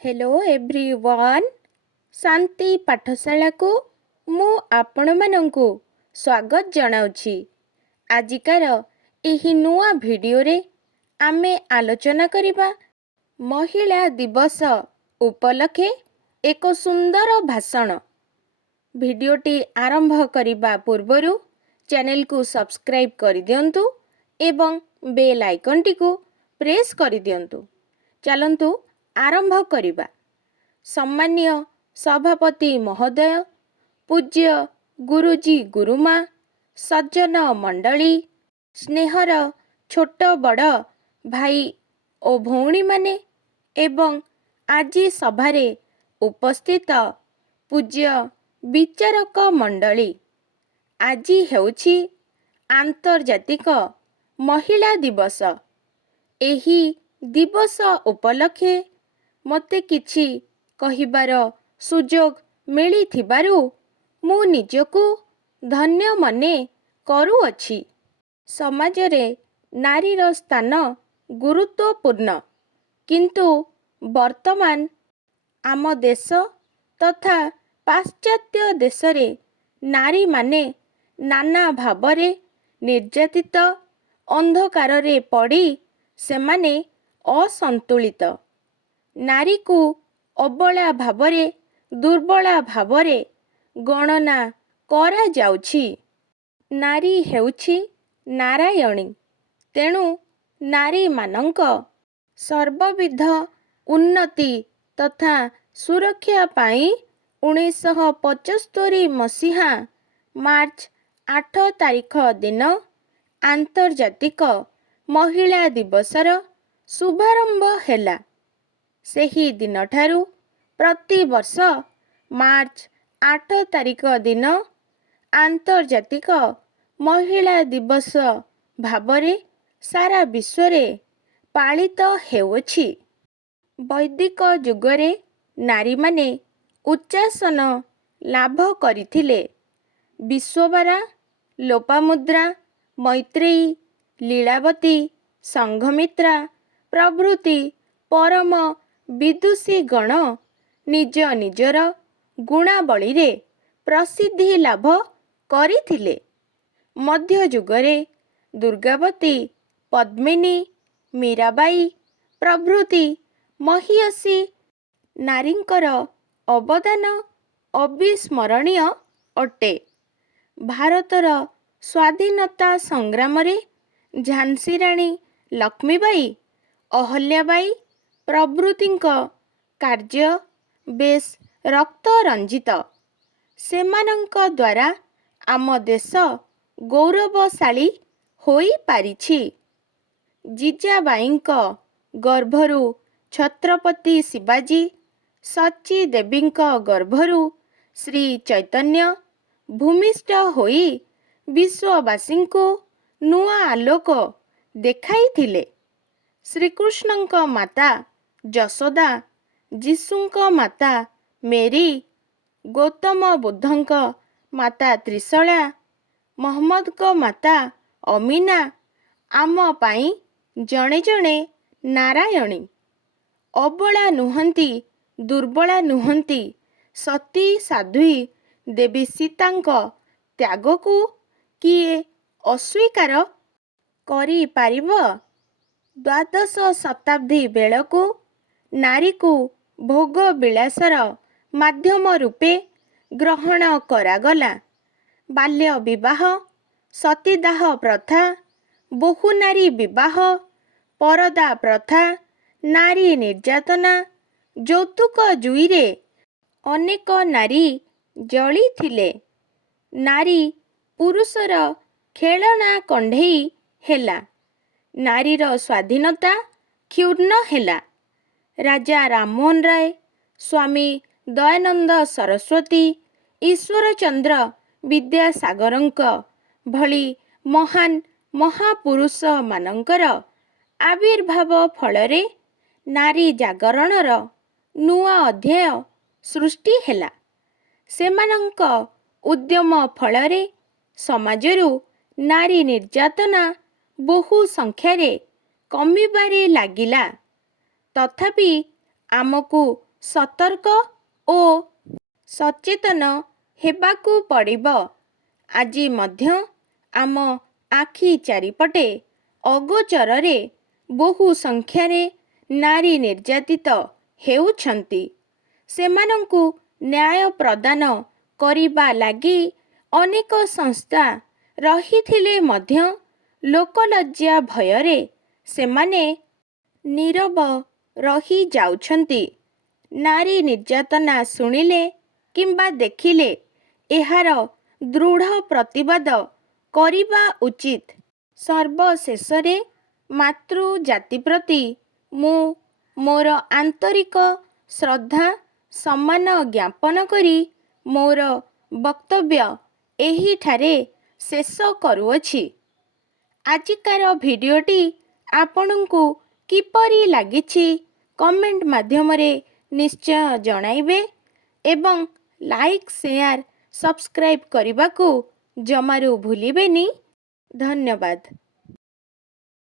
Hello everyone शांति पाठशाला को मु आपण मानंकु स्वागत जनाउछि। आजिकार एही नुआ वीडियो रे आमे आलोचना करिबा महिला दिवस उपलक्षे एक सुंदर भाषण। भिडियोटी आरंभ करिबा पूर्वरु चैनल को सब्सक्राइब करि दियंतु एवं बेल आइकन टी को प्रेस करि दियंतु। चलंतु आरंभ करिबा। सम्मान्य सभापति महोदय, पूज्य गुरुजी गुरुमा, सज्जन मंडली, स्नेहर छोट बड़ भाई ओ भौणी माने एवं आजी सभारे उपस्थित पूज्य विचारक मंडली, आजी हेउछि आंतर्जातिक महिला दिवस। एही दिवस उपलक्षे मते किछि कहिबार सुजोग मिलिथिबारु मु निजको धन्य मने करूअछि। समाजरे नारीर स्थान गुरुत्वपूर्ण, किंतु वर्तमान आम देश तथा पाश्चात्य देशरे नारी माने नाना भावरे निर्यातित, अंधकाररे पड़ी सेमाने असंतुलित, नारी को अबला भावरे दुर्बला भावरे गणना करा जाउछि। नारी हेउछि नारायणी, तेणु नारी मानंक सर्वविध उन्नति तथा सुरक्षा पाई 1975 मसीहा मार्च 8 तारिख दिन आंतर्जातिक महिला दिवसर शुभारंभ हेला। सेही दिन ठारू प्रति वर्ष मार्च 8 तारिख दिन आंतर्जातिक महिला दिवस भावरे सारा विश्वरे पालित हेउछि। वैदिक युगरे नारी माने उच्चासन लाभ करिथिले। विश्वबारा, लोपामुद्रा, मैत्रेयी, लीलावती, संघमित्रा प्रभृति परम विदुषी गण निज निजर गुणावली रे प्रसिद्धि लाभ करिथिले। मध्य युगरे दुर्गावती, पद्मिनी, मीराबाई प्रभृति महियसी नारींकर अवदान अविस्मरणीय अटे। भारतर स्वाधीनता संग्राम रे झांसी राणी लक्ष्मीबाई, अहल्याबाई प्रभृतिंक कार्य बेस रक्त रंजित। सेमानंक द्वारा आम देश गौरवशाली होई पारिछि। जिजाबाईंक गर्भरु छत्रपति शिवाजी, सची देवींक गर्भरु श्री चैतन्य भूमिष्ठ होई विश्ववासींको नुआ आलोक देखाइथिले। श्रीकृष्णंक माता यशोदा, जीशुंक माता मेरी, गौतम बुद्धंक माता त्रिशला, मोहम्मदक माता अमीना आम पाई जणे जणे नारायणी। अबला नुहंती, दुर्बला नुहंती, सती साध्वी देवी सीतांक त्याग को किए अस्वीकार करि पारिब। द्वादश शताब्दी बेलको नारी को भोग विलासर माध्यम रूपे ग्रहण करागला। बाल्य विवाह, सतीदाह प्रथा, बहु नारी विवाह, परदा प्रथा, नारी निर्यातना, यौतुक जुईरे अनेक नारी जली थिले। नारी पुरुषर खेलना कंढेई हेला। नारीर स्वाधीनता क्षुण्ण हेला। राजा राममोहन राय, स्वामी दयानंद सरस्वती, ईश्वरचंद्र विद्यासागरंक भली महान महापुरुष मानंकर आविर्भाव फलरे नारी जागरणर नुआ अध्याय सृष्टि हेला। सेमानंक उद्यम फलरे समाजरू नारी निर्यातना बहु संख्यारे कमिबारे लागिला। तथापि आमको ସତର୍କ ଓ ସଚେତନ ହେବାକୁ ପଡ଼ିବ। ଆଜି ମଧ୍ୟ ଆମ ଆଖି ଚାରିପଟେ ଅଗୋଚରରେ ବହୁ ସଂଖ୍ୟାରେ ନାରୀ ନିର୍ଯାତିତ ହେଉଛନ୍ତି। ସେମାନଙ୍କୁ ନ୍ୟାୟ ପ୍ରଦାନ କରିବା ଲାଗି ଅନେକ ସଂସ୍ଥା ରହିଥିଲେ ମଧ୍ୟ ଲୋକଲଜ୍ଜା ଭୟରେ ସେମାନେ ନୀରବ ରହିଯାଉଛନ୍ତି। ନାରୀ ନିର୍ଯାତନା ଶୁଣିଲେ କିମ୍ବା ଦେଖିଲେ ଏହାର ଦୃଢ଼ ପ୍ରତିବାଦ କରିବା ଉଚିତ। ସର୍ବଶେଷରେ ମାତୃଜାତି ପ୍ରତି ମୁଁ ମୋର ଆନ୍ତରିକ ଶ୍ରଦ୍ଧା ସମ୍ମାନ ଜ୍ଞାପନ କରି ମୋର ବକ୍ତବ୍ୟ ଏହିଠାରେ ଶେଷ କରୁଅଛି। ଆଜିକାର ଭିଡ଼ିଓଟି ଆପଣଙ୍କୁ କିପରି ଲାଗିଛି କମେଣ୍ଟ ମାଧ୍ୟମରେ ନିଶ୍ଚୟ ଜଣାଇବେ ଏବଂ ଲାଇକ୍ ସେୟାର ସବସ୍କ୍ରାଇବ୍ କରିବାକୁ ଜମାରୁ ଭୁଲିବେନି। ଧନ୍ୟବାଦ।